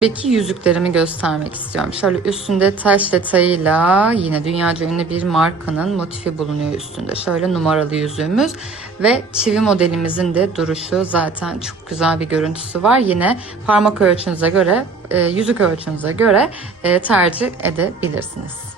Peki yüzüklerimi göstermek istiyorum. Şöyle üstünde taş detayıyla yine dünyaca ünlü bir markanın motifi bulunuyor üstünde. Şöyle numaralı yüzüğümüz ve çivi modelimizin de duruşu zaten çok güzel bir görüntüsü var. Yine parmak ölçünüze göre, e, yüzük ölçünüze göre e, tercih edebilirsiniz.